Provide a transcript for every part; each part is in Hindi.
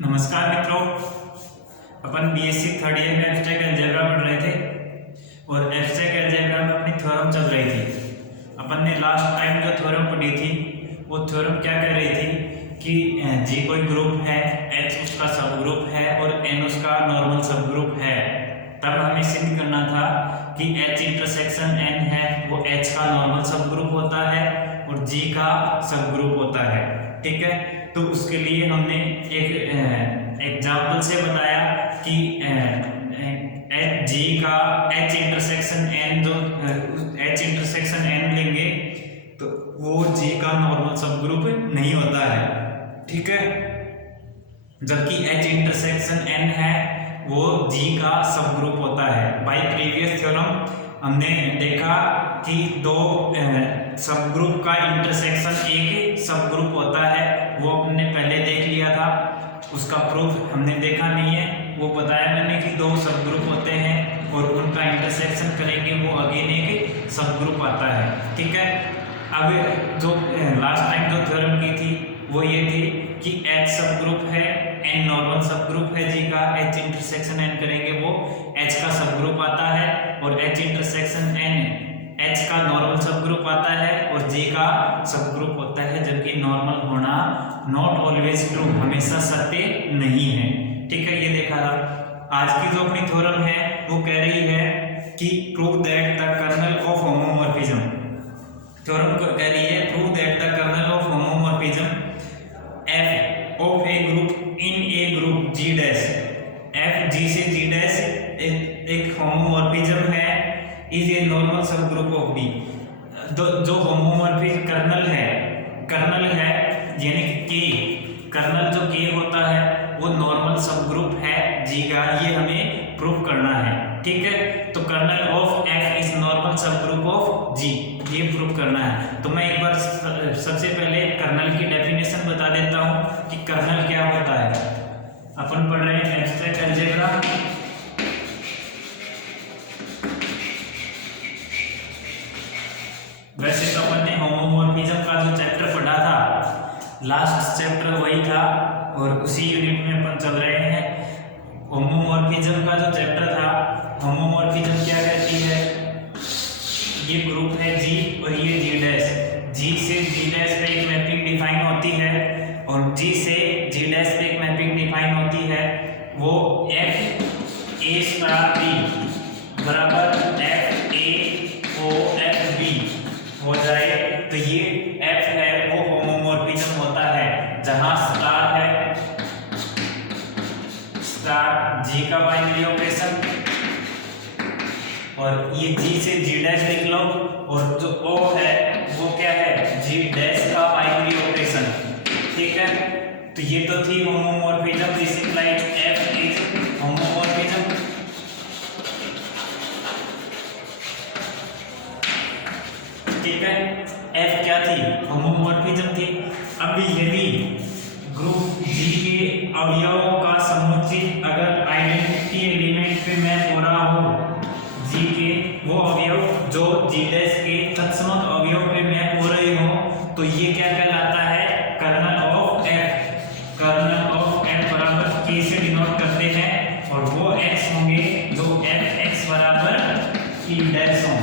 नमस्कार मित्रों, अपन बीएससी थर्ड ईयर में एब्स्ट्रैक्ट अलजेब्रा पढ़ रहे थे और एब्स्ट्रैक्ट अलजेब्रा में अपनी थ्योरम चल रही थी। अपन ने लास्ट टाइम जो थ्योरम पढ़ी थी वो थ्योरम क्या कह रही थी कि जी कोई ग्रुप है, एच उसका सब ग्रुप है और एन उसका नॉर्मल सब ग्रुप है। तब हमें सिद्ध करना था कि एच इंटरसेक्शन एन है वो एच का नॉर्मल सब ग्रुप होता है और जी का सब ग्रुप होता है। ठीक है, तो उसके लिए हमने एक एग्जाम्पल से बताया कि एच जी का एच इंटरसेक्शन एन जो एच इंटरसेक्शन एन लेंगे तो वो जी का नॉर्मल सब ग्रुप नहीं होता है। ठीक है, जबकि एच इंटरसेक्शन एन है वो जी का सब ग्रुप होता है। बाय प्रीवियस थ्योरम हमने देखा कि दो सब ग्रुप का इंटरसेक्शन एक सब ग्रुप होता है, वो हमने पहले देख लिया था। उसका प्रूफ हमने देखा नहीं है, वो बताया मैंने कि दो सब ग्रुप होते हैं और उनका इंटरसेक्शन करेंगे वो अगेन एक सब ग्रुप आता है। ठीक है, अब जो लास्ट टाइम जो थ्योरम की थी वो ये थी कि H सब ग्रुप है, N नॉर्मल सब ग्रुप है जी का, H इंटरसेक्शन N करेंगे वो H का सब ग्रुप आता है और H इंटरसेक्शन N H का नॉर्मल सब ग्रुप आता है और G का सब ग्रुप होता है। जबकि नॉर्मल होना नॉट ऑलवेज ट्रू, हमेशा सत्य नहीं है। ठीक है, ये देखा था। आज की जो अपनी थ्योरम है वो कह रही है कि prove that the kernel of homomorphism. Theorem कह रही है prove that the kernel of homomorphism f of a group in a group g dash, f g से g dash एक होमोमॉर्फिज्म है, is a normal subgroup of b। जो होमोमॉर्फिज्म कर्नल है यानी कि कर्नल जो k होता है वो नॉर्मल सब ग्रुप है g का, ये हमें प्रूव करना है। ठीक है, तो kernel of f is normal subgroup of g, ये प्रूव करना है। तो मैं एक बार सबसे पहले कर्नल की डेफिनेशन बता देता हूं कि कर्नल क्या होता है। अपन पढ़ रहे हैं एब्स्ट्रैक्ट अलजेब्रा। वैसे तो अपन ने होमोमॉर्फिज्म का जो चैप्टर पढ़ा था, लास्ट चैप्टर वही था और उसी यूनिट में अपन चल रहे हैं। होमोमॉर्फिज्म का जो चैप्टर था, होमोमॉर्फिज्म क्या कहती है, ये ग्रुप है G और ये G डैश, G से G डैश पे एक मैपिंग डिफाइन होती है और G से G डैश पे एक मैपिंग डिफाइन होती है। वो F A स्टार B बराबर F A O F B हो जाए तो ये F है वो होमोमॉर्फिज्म होता है, जहां स्टार है, स्टार G का बाइनरी ऑपरेशन और ये G से G डैश लिख लो और जो O है वो क्या है, G डैश का बाइनरी ऑपरेशन। ठीक है, तो ये तो थी homomorphism. This implies F is homomorphism. ठीक है, F क्या थी, होमोमॉर्फिज्म थी। अब यदि ग्रुप G के अवयवों का समुच्चय अगर आइडेंटिटी एलिमेंट पे मैप हो रहा हो, G के वो अवयव जो G डैश के तत्समक अवयव पे मैप हो रहे हो, तो ये क्या कहलाता है, kernel of F। Kernel of F बराबर K से डिनोट करते हैं और वो X होंगे जो Fx बराबर E डैश हों।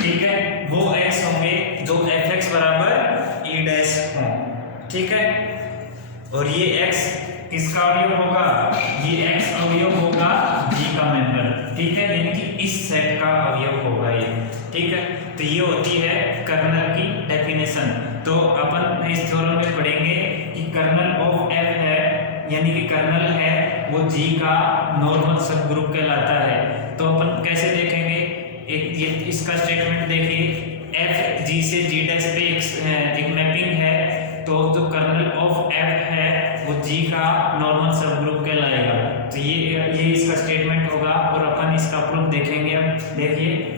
ठीक है, वो X होंगे जो Fx बराबर E डैश हों। ठीक है, और ये X किसका अवयव होगा, ये X अवयव होगा G का मेंबर। ठीक है, यानी कि इस सेट का अवयव होगा ये। ठीक है, तो ये होती है कर्नल की डेफिनेशन। तो अपन इस थ्योरम में पढ़ेंगे कि कर्नल ऑफ F है यानी कि कर्नल है वो G का नॉर्मल सब ग्रुप कहलाता है। तो अपन कैसे देखेंगे, ये इसका स्टेटमेंट देखिए, F G से G डैश पे एक मैपिंग है, तो जो कर्नल ऑफ F है वो G का नॉर्मल सब ग्रुप कहलाएगा। तो ये इसका स्टेटमेंट होगा और अपन इसका प्रूफ देखेंगे। अब देखिए,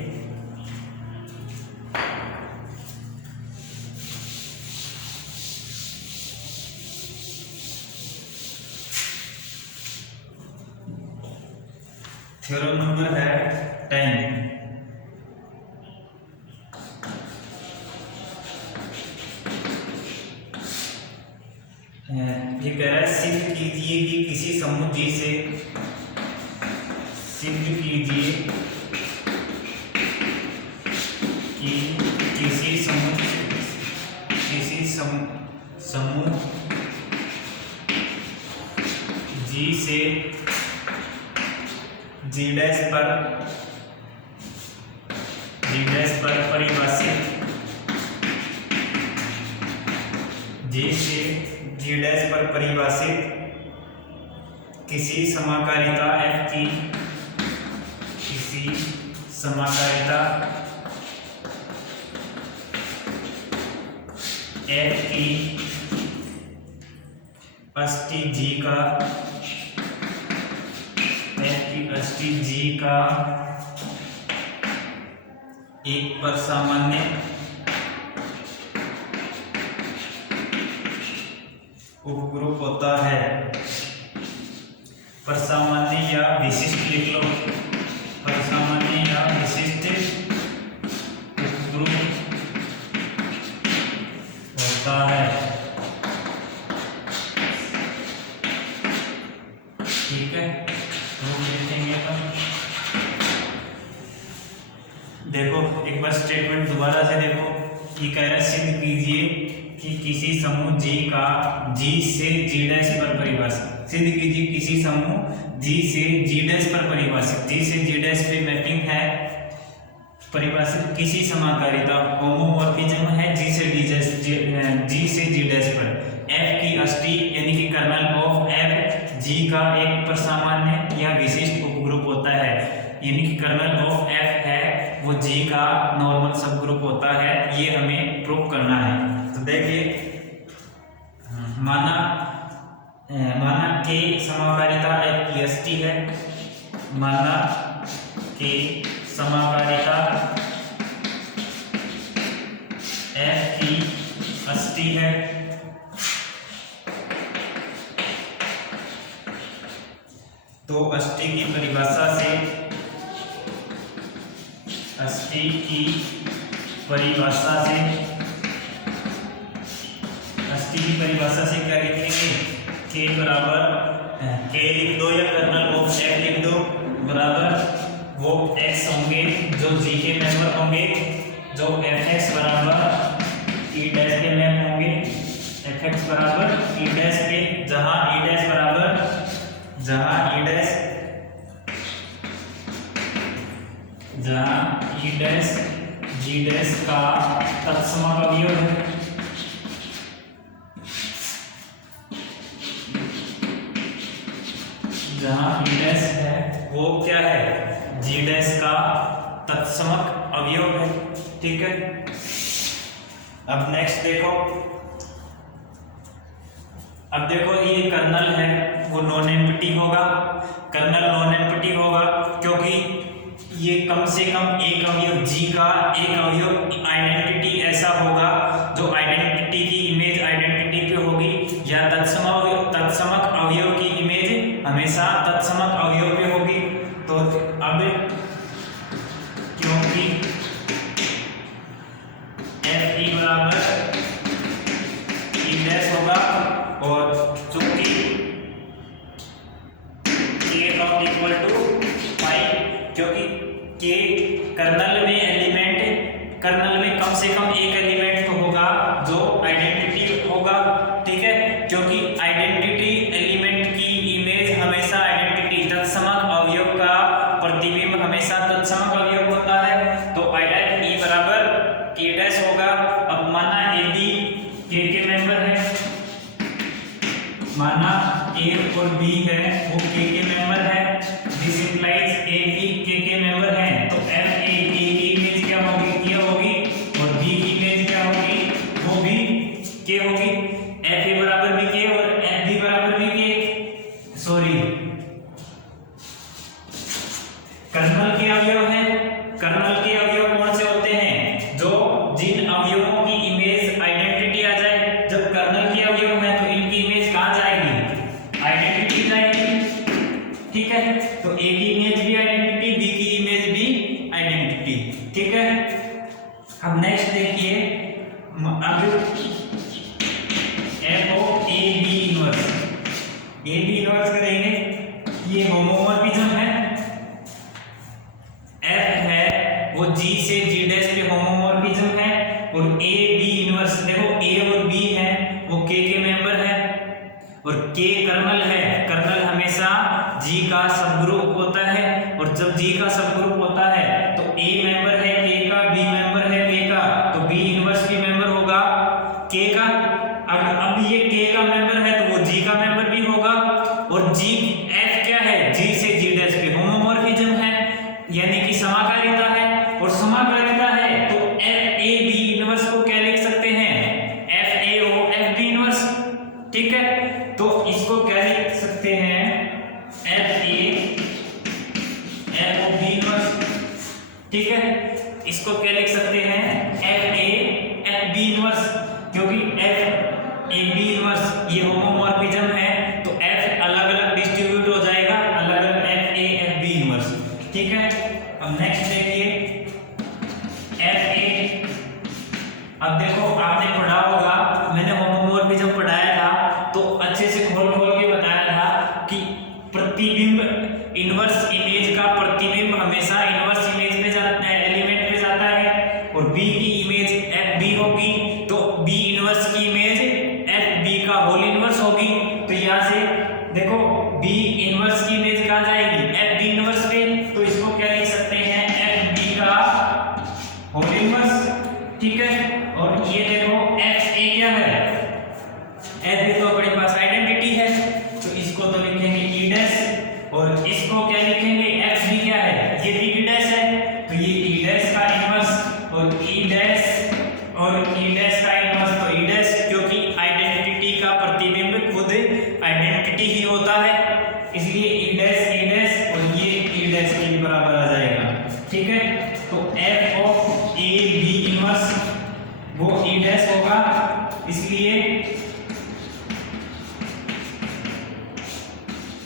थ्योरम नंबर है 10। ये कह रहा है सिद्ध कीजिए कि किसी समूह जी से, सिद्ध कीजिए कि किसी समूह जी से जी डैश पर परिभाषित, जी से जी डैश पर परिभाषित किसी समाकारिता f की, किसी समाकारिता f की अष्टी g का, f की अष्टी g का एक पर सामान्य उपग्रुप होता है। पर सामान्य या विशिष्ट लिख लो, पर सामान्य या विशिष्ट उपग्रुप होता है। ठीक है, तो देखेंगे अपन। देखो एक बार स्टेटमेंट दोबारा से देखो। ये कह रहा है सिद्ध कीजिए कि किसी समूह G का G से G डैश पर परिभाषित, सिद्ध कीजिए किसी समूह G से G डैश पर परिभाषित, G से G डैश पे मैपिंग है, परिभाषित किसी समाकारिता होमोमॉर्फिज्म है G से G डैश पर f की अष्टी यानी कि कर्नल ऑफ f G का एक पर सामान्य या विशिष्ट उपग्रुप होता है, यानी कि कर्नल ऑफ f है वो G का नॉर्मल सब ग्रुप होता है। ये हमें प्रूव करना है। तो देखिए, माना के समाकारिता f की अष्टी है, माना के समाकारिता f की अष्टी है, तो अष्टी की परिभाषा से, अष्टी की परिभाषा से, अष्टी की परिभाषा से क्या लिखेंगे, k बराबर k लिख दो या कर्नल ऑफ f लिख दो, बराबर वो x होंगे जो G के मेंबर होंगे, जो fx बराबर e डैश के मैप होंगे, fx बराबर e डैश के, जहां e डैश बराबर, जहां e डैश G डैश का तत्समक अवयव है, जहां e डैश है वो क्या है, G डैश का तत्समक अवयव है। ठीक है, अब नेक्स्ट देखो, अब देखो ये कर्नल है वो नॉन एम्प्टी होगा, कर्नल नॉन एम्प्टी होगा क्योंकि ये कम से कम एक अवयव G का एक अवयव आइडेंटिटी ऐसा होगा जो आइडेंटिटी की इमेज आइडेंटिटी पे होगी, या तत्समक अवयव की इमेज हमेशा तत्समक अवयव पे होगी। तो अब क्योंकि Fe बराबर E डैश होगा और चूंकि K नॉट इक्वल टू 5, क्योंकि K कर्नल में एलिमेंट, कर्नल में कम से कम एक एलिमेंट तो होगा जो आइडेंटिटी होगा। ठीक है, क्योंकि आइडेंटिटी एलिमेंट की इमेज हमेशा आइडेंटिटी तत्समक अवयव का प्रतिबिंब हमेशा तत्समक अवयव होता है। तो E बराबर E डैश होगा। अब माना AB K के मेंबर है, माना A और B है वो K के मेंबर है, दिस इंप्लाइज A भी K के मेंबर है, तो F A की इमेज क्या होगी, K होगी, और B की इमेज क्या होगी, वो भी K होगी। F A बराबर भी K और F B बराबर भी K, सॉरी कर्नल के अवयव है, कर्नल के अवयव कौन से होते हैं, जो जिन अवयवों की इमेज आइडेंटिटी आ जाए, जब कर्नल के अवयव है तो इनकी इमेज कहां जाएगी, आइडेंटिटी जाएगी। ठीक है, तो A की इमेज भी आइडेंटिटी, B की इमेज भी आइडेंटिटी। ठीक है, अब नेक्स्ट देखिए, अब F of A B a B inverse करेंगे, ये होमोमॉर्फिज्म है, एफ है वो जी से जी डैश पे होमोमॉर्फिज्म है, और ए बी इनवर्स देखो ए और बी है वो के मेंबर है, और के कर्नल है, कर्नल हमेशा जी का सबग्रुप होता है, और जब जी का सबग्रुप होता है तो ए मेंबर है के का, बी मेंबर है के का, तो बी इनवर्स भी मेंबर होगा के का। अब ये के का मेंबर है तो वो जी का मेंबर भी होगा, और जी एफ क्या है, जी से जी डैश पे होमोमॉर्फिज्म है, यानी कि समाकारिता है, और समाकारिता है तो एफ ए बी इनवर्स को क्या लिख सकते हैं, f a o f B inverse, ठीक है। तो इसको क्या लिख सकते हैं, एफ ए एफ ओ बी इनवर्स, ठीक है। इसको क्या लिख सकते हैं, f A F B inverse, क्योंकि एफ ए बी इनवर्स ये होमोमॉर्फिज्म है तो एफ अलग अलग डिस्ट्रीब्यूट हो जाएगा, अलग अलग F A F B inverse, ठीक है। अब नेक्स्ट देखिए एफ ए, अब देखो आपने पढ़ा होगा, मैंने होमोमॉर्फिज्म पढ़ाया था तो अच्छे से खोल के बताया था कि प्रतिबिंब इनवर्स इमेज का प्रतिबिंब हमेशा इनवर्स इमेज पे जाता है, एलिमेंट पे जाता है, और बी की इमेज एफ बी होगी तो बी इनवर्स की इमेज एफ बी का होल इनवर्स होगी। तो यहाँ से देखो बी इनवर्स की इमेज कहाँ जाएगी, एफ बी इनवर्स पे, तो इसको क्या लिख सकते हैं, एफ बी का होल इनवर्स, ठीक है। और ये देखो एफ ए क्या है, एफ बी तो अपने पास आइडेंटिटी है तो इसको तो लिखेंगे ई डैश, और इसको क्या लिखेंगे, एफ बी क्या है, ये भी ई डैश है तो ये ई डैश का इनवर्स, और ई डैश और ई डैश का इनवर्स, तो ई डैश क्योंकि आइडेंटिटी का प्रतिबिंब खुद आइडेंटिटी ही होता है, इसलिए ई डैश और ये ई डैश के बराबर आ जाएगा, ठीक है। तो F of A B inverse वो ई डैश होगा, इसलिए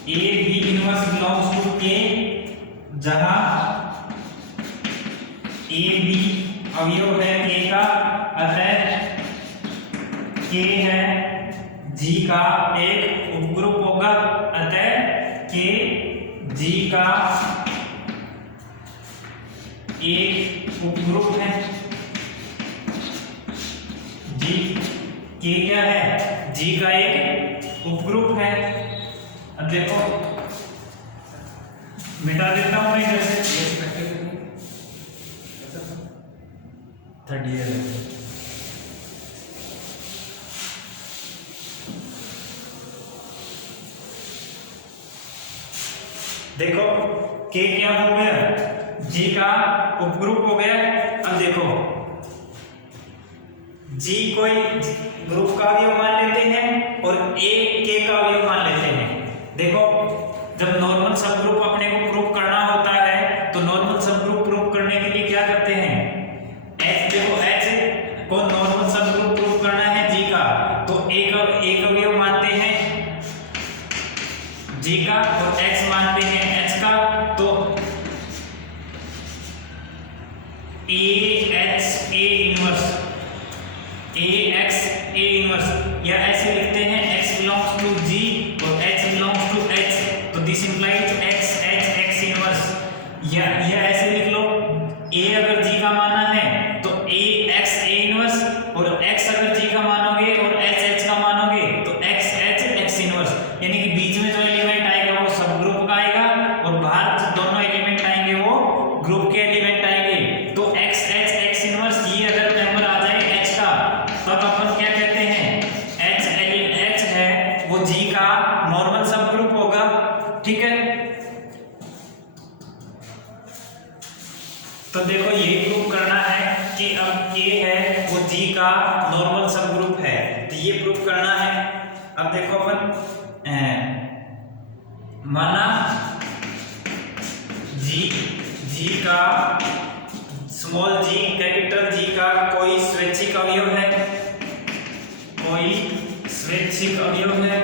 A B inverse belongs to K, जहां ए बी अवयव है के का, अतः के है जी का एक उपग्रुप होगा, अतः के जी का एक उपग्रुप है, जी के क्या है, जी का एक उपग्रुप है। अब देखो मिटा देता हूं मैं इधर से, थर्ड ईयर देखो के क्या हो गया, जी का उपग्रुप हो गया। अब देखो जी कोई ग्रुप का अवयव मान लेते हैं और ए के का अवयव मान लेते हैं। देखो जब नॉर्मल सब ग्रुप अपने को प्रूफ करना होता है तो नॉर्मल सब ग्रुप प्रूफ करने के लिए क्या करते हैं, एच, देखो एच को नॉर्मल सब ग्रुप प्रूफ करना है जी का, तो एक अवयव मानते हैं जी का और एक्स मानते हैं एच का, तो a x a inverse, a x a inverse, या ऐसे लिखते हैं एक्स बिलोंग्स टू जी और एच बिलोंग्स टू एच, तो this implies x h x inverse, या ऐसे लिख लो ए अगर जी का माना है तो ए एक्स ए इनवर्स, और एक्स अगर जी का मानोगे और एच एच का मानोगे तो एक्स एच एक्स इनवर्स, यानी कि बीच में जो एलिमेंट आएगा वो सब ग्रुप का आएगा और बाहर जो दोनों एलिमेंट आएंगे वो ग्रुप के एलिमेंट आएंगे। तो एक्स एच एक्स इनवर्स ये अगर मेंबर आ जाए एच का तब अपन क्या कहते हैं, एच है वो जी का नॉर्मल सब ग्रुप होगा, ठीक है। तो देखो ये प्रूव करना है कि अब के है वो जी का नॉर्मल सब ग्रुप है, तो ये प्रूव करना है। अब देखो अपन माना जी का स्मॉल जी कैपिटल जी का कोई स्वैच्छिक अवयव है, कोई स्वैच्छिक अवयव है,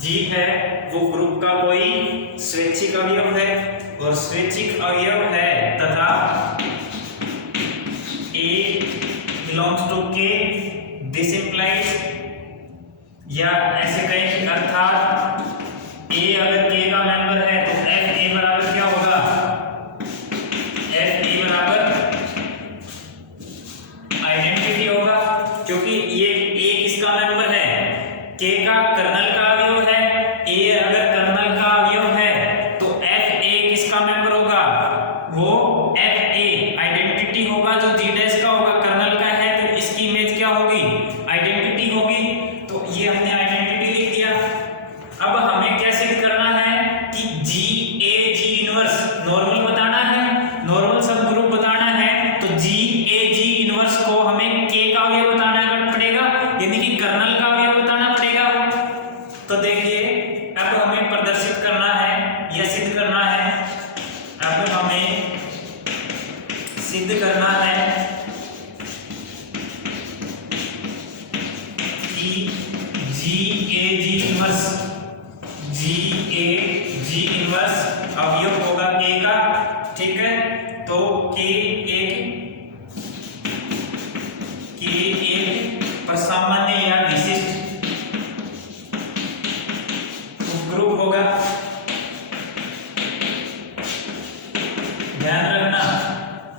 जी है वो ग्रुप का कोई स्वैच्छिक अवयव है और स्वैच्छिक अवयव है तथा ए बिलोंग्स टू के, दिस इंप्लाइज, या ऐसे कहें कि अर्थात ए अगर के का मेंबर है तो एफ ए बराबर क्या होगा, एफ ए बराबर आइडेंटिटी होगा, क्योंकि ये ए किसका मेंबर है, के का कर्नल का अवयव है। ए अगर कर्नल का अवयव है तो एफ ए किसका मेंबर होगा, वो एफ ए आइडेंटिटी होगा जो जी डैश का होगा, कर्नल का है तो इसकी इमेज क्या होगी, आइडेंटिटी होगी। तो ये हमने आइडेंटिटी लिख दिया। अब हमें क्या सिद्ध करना है कि जी ए जी इनवर्स नॉर्मल बताना है, नॉर्मल सब ग्रुप बताना है, तो जी ए जी इनवर्स को हमें के का अवयव बताना पड़ेगा, यानी कि कर्नल का अवयव बताना पड़ेगा। तो देखिए अब हमें प्रदर्शित करना है या सिद्ध करना है, अब हमें सिद्ध करना है कि जी ए जी इनवर्स, जी ए जी इनवर्स अवयव होगा के का, ठीक है। तो के एक सामान्य या विशिष्ट उपग्रुप होगा। ध्यान रखना,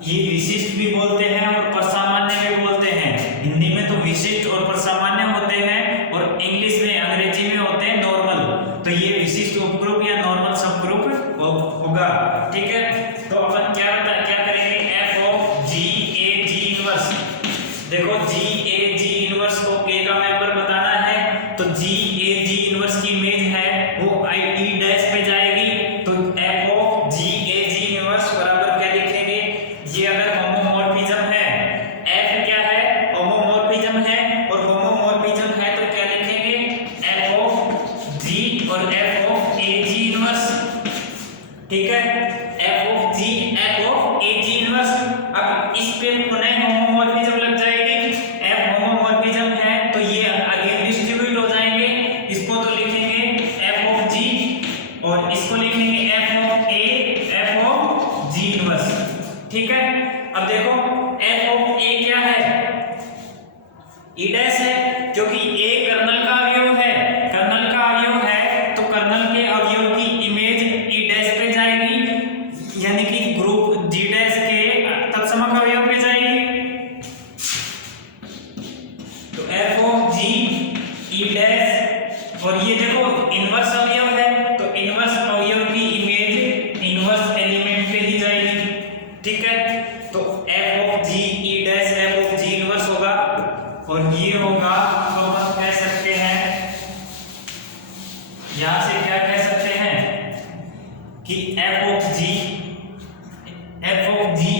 ये विशिष्ट भी बोलते हैं और प्रसामान्य भी बोलते हैं। हिंदी में तो विशिष्ट और प्रसामान्य होते हैं और इंग्लिश में अंग्रेजी में होते हैं नॉर्मल। तो ये विशिष्ट उपग्रुप या नॉर्मल सब ग्रुप होगा, ठीक है। तो अपन क्या करेंगे, F of ji A ji inverse, देखो जी ए जी इनवर्स को के का मेंबर बताना है, तो जी ए जी इनवर्स की इमेज है वो आई ई डैश पे जाएगी। तो F of ji A ji inverse बराबर क्या लिखेंगे, ये अगर होमोमॉर्फिज्म है, एफ क्या है होमोमॉर्फिज्म है, और होमोमॉर्फिज्म है तो क्या लिखेंगे, एफ ऑफ जी और F of A ji inverse, ठीक है। F of A ji inverse, अब इस पे पुनः होमोमॉर्फिज्म लग जाएगी, एफ होमोमॉर्फिज्म है तो ये अगेन डिस्ट्रीब्यूट हो जाएंगे। इसको तो लिखेंगे एफ ऑफ जी और इसको लिखेंगे एफ ऑफ जी इनवर्स, ठीक है। अब देखो एफ ऑफ ए क्या है, ई डैश है, क्योंकि ए कर्नल का अवयव है, कर्नल का अवयव है तो कर्नल के अवयव की इमेज ई डैश पे जाएगी, यानी कि ग्रुप जी डैश के तत्समक अवयव पे जाएगी। तो F of G E dash, और ये देखो इनवर्स अवयव है तो इनवर्स अवयव की इमेज इनवर्स एलिमेंट पे ही जाएगी, ठीक है। तो F of G E dash F of G inverse होगा, और ये होगा तो हम कह सकते हैं, यहां से क्या कह सकते हैं कि F of G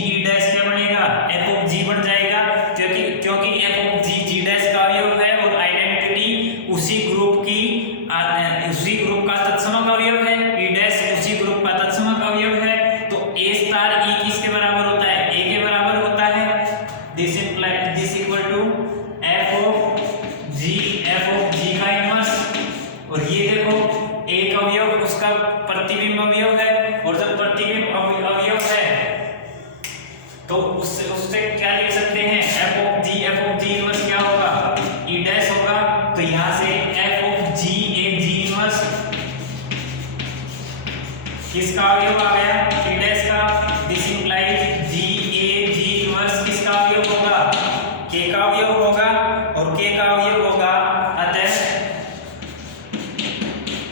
E dash क्या बनेगा, एफ ऑफ जी बन जाएगा, क्योंकि एफ ऑफ जी डैश का अवयव है और आइडेंटिटी उसी ग्रुप का तत्समक अवयव है, ई डैश उसी ग्रुप का तत्समक अवयव है। तो ए स्टार ई किसके बराबर होता है, ए के बराबर होता है। This equal to f of g का इनवर्स, और ये देखो एक अवयव उसका प्रतिबिंब अवयव है, और जब प्रतिबिंब अवयव है तो उससे क्या लिख सकते हैं, एफ ऑफ जी इनवर्स क्या होगा, ई डैश होगा। तो यहां से F of ji A ji inverse किसका अवयव आ गया, ई डैश का। This implies G A ji inverse किसका अवयव होगा, के का अवयव होगा, और के का अवयव होगा, अतः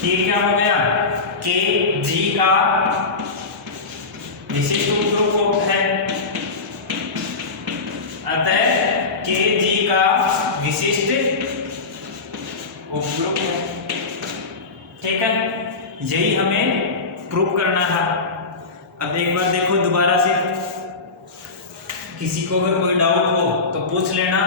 के क्या हो गया, के जी का विशिष्ट उपग्रुप है, अतः के जी का विशिष्ट उपग्रुप है, ठीक है। यही हमें प्रूव करना था। अब एक बार देखो दोबारा से, किसी को अगर कोई डाउट हो तो पूछ लेना,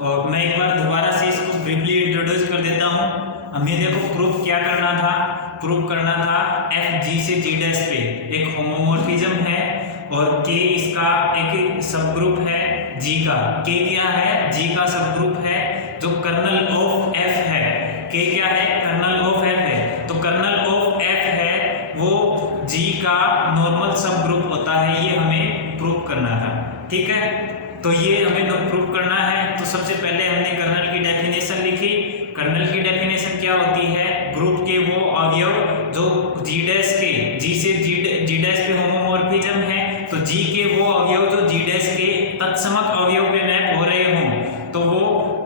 और मैं एक बार दोबारा से इसको ब्रीफली इंट्रोड्यूस कर देता हूँ। हमें देखो प्रूफ क्या करना था, प्रूफ करना था एफ जी से जी डैश पे एक होमोमॉर्फिज्म है, और के इसका एक सब ग्रुप है जी का। के क्या है, जी का सब ग्रुप है जो कर्नल ऑफ एफ है। के क्या है, कर्नल ऑफ एफ है, तो कर्नल ऑफ एफ है वो जी का नॉर्मल सब ग्रुप होता है। ये हमें प्रूफ करना था, ठीक है। तो ये हमें प्रूव करना है। तो सबसे पहले हमने कर्नल की डेफिनेशन लिखी। कर्नल की डेफिनेशन क्या होती है? ग्रुप के वो अवयव जो जी डैश के जी से जी डैश पे होमोमॉर्फिज्म है, तो जी के वो अवयव जो जी डैश के तत्समक अवयव पे मैप हो रहे हों, तो वो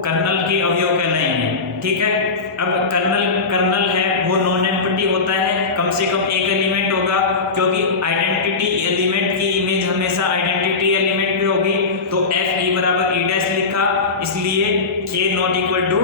कर्नल के अवयव कहलाएंगे। ठीक है। अब कर्नल है वो नॉन एम्प्टी होता है, कम से कम एक एलिमेंट होगा, क्योंकि आइडेंटिटी एलिमेंट की इमेज हमेशा आइडेंटिटी एलिमेंट पे होगी। तो एफ ई बराबर ई डैश लिखा, इसलिए के नॉट इक्वल टू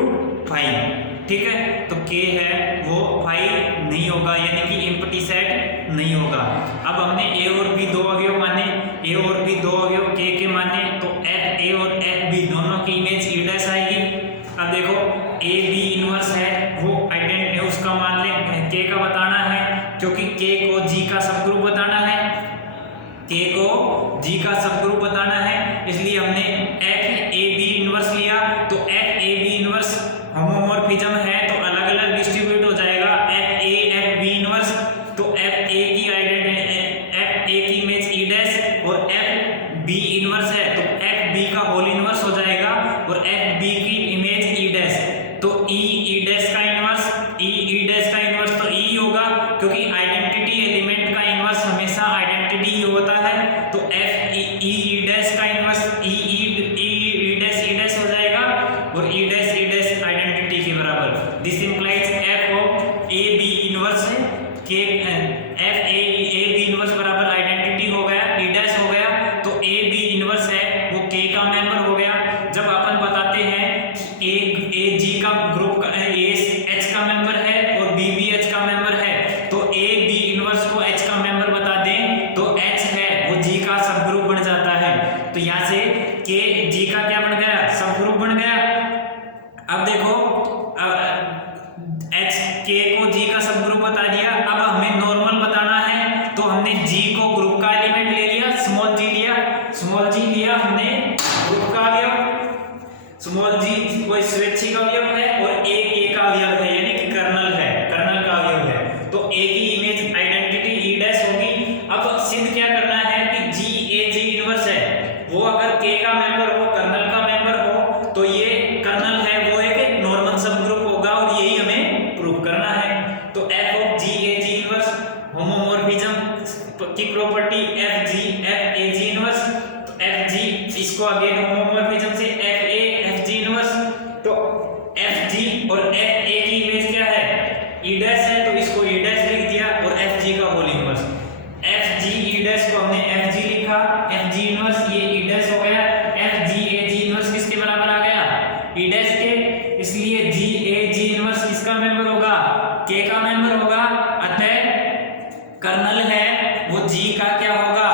5। ठीक है। तो के है वो 5 नहीं होगा, यानी कि एम्प्टी सेट नहीं होगा। अब हमने ए और बी दो अवयव माने, ए और बी दो अवयव के माने, तो एफ ए और एफ बी दोनों की इमेज ई डैश आएगी। अब देखो ए बी इनवर्स है वो आइडेंटिटी उसका मान ले के का बताना है, क्योंकि के को जी का सबग्रुप बताना है, के को जी का सबग्रुप बताना है, इसलिए हमने एफ ए बी इनवर्स लिया। तो F A B inverse homomorphism है तो अलग अलग डिस्ट्रीब्यूट हो जाएगा। F A F B inverse, तो एफ ए की आइडेंटिटी एफ ए की इमेज ई डैश और एफ बी इनवर्स है तो एफ बी का होल इनवर्स हो जाएगा और एफ बी की इमेज ई डैश, तो ई डैश का इनवर्स ई डैश का इनवर्स तो ई होगा, क्योंकि आइडेंटिटी एलिमेंट का इनवर्स हमेशा आइडेंटिटी ही होता है। तो एफ ई डैश का इनवर्स ई डैश हो जाएगा और ई डैश आइडेंटिटी के बराबर। This implies F of A B inverse के एफ ए बी इनवर्स बराबर आइडेंटिटी हो गया, ई डैश हो गया, तो ए बी इनवर्स है वो के का मेंबर हो गया। जब अपन बताते हैं ए जी का ग्रुप का ए एच का मेंबर है और बी बी एच का मेंबर है, तो ए बी इनवर्स को एच का मेंबर बता दें तो एच है वो जी का सब ग्रुप बन जाता है। तो यहाँ से के जी का क्या बन गया? सब ग्रुप बन गया। अब देखो एच के को जी का सब ग्रुप बता दिया। अब हमें नॉर्मल बताना है, तो हमने जी को ग्रुप का एलिमेंट ले लिया, स्मॉल जी लिया हमने ग्रुप का अवयव, स्मॉल जी कोई स्वैच्छिक अवयव है और ए का अवयव है, यानी कि कर्नल का अवयव है, तो ए की इमेज आइडेंटिटी ई डैश होगी। अब सिद्ध क्या करना है कि जी ए जी इनवर्स है वो अगर के का मेंबर हो, कर्नल का मेंबर हो, तो ये कर्नल है वो एक नॉर्मल सब ग्रुप होगा और यही हमें प्रूव करना है। तो F of ji A ji inverse homomorphism की property f a ji inverse, तो एफ जी इसको अगेन होमोमॉर्फिज्म से एफ जी इनवर्स, तो एफ जी और एफ ए की इमेज क्या है? ई डैश है, तो इसको ई डैश लिख दिया और एफ जी का whole inverse, F G E dash को हमने एफ जी लिखा, एफ जी इनवर्स ये ई डैश हो गया। एफ जी ए जी इनवर्स किसके बराबर आ गया? ई डैश के, इसलिए जी ए जी इनवर्स किसका मेंबर होगा? के का मेंबर होगा। अतः कर्नल है वो जी का क्या होगा?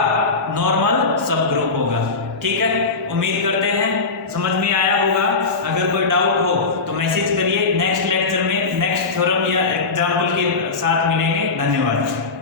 नॉर्मल सब ग्रुप होगा। ठीक है, उम्मीद करते हैं समझ में आया होगा। अगर कोई डाउट हो तो मैसेज करिए। नेक्स्ट लेक्चर में नेक्स्ट थ्योरम या एग्जाम्पल के साथ मिलेंगे। धन्यवाद।